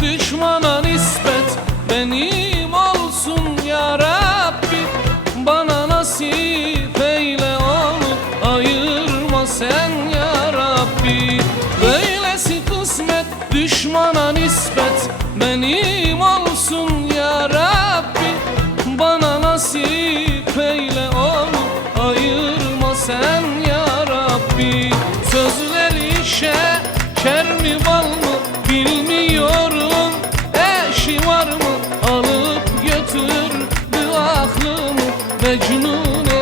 düşmana nispet benim olsun ya Rabbi. Bana nasip eyle onu ayırma sen ya Rabbi. Böylesi kısmet düşmana nispet benim Majnun'e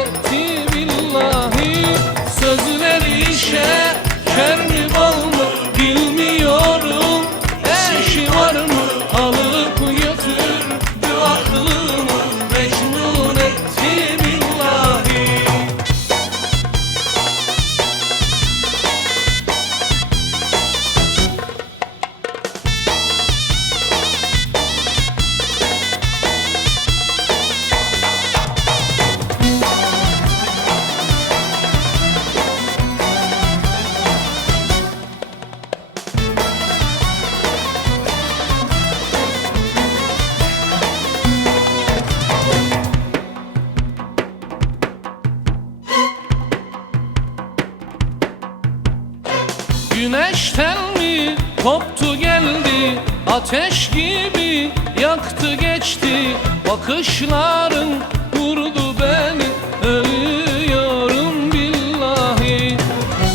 Güneşten mi koptu geldi Ateş gibi yaktı geçti. Bakışların vurdu beni Ölüyorum billahi.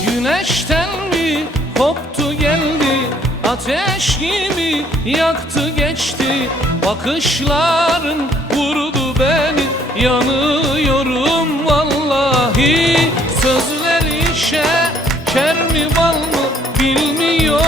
Güneşten mi koptu geldi Ateş gibi yaktı geçti. Bakışların vurdu beni Yanıyorum vallahi. Sözleri şeker mi bal mı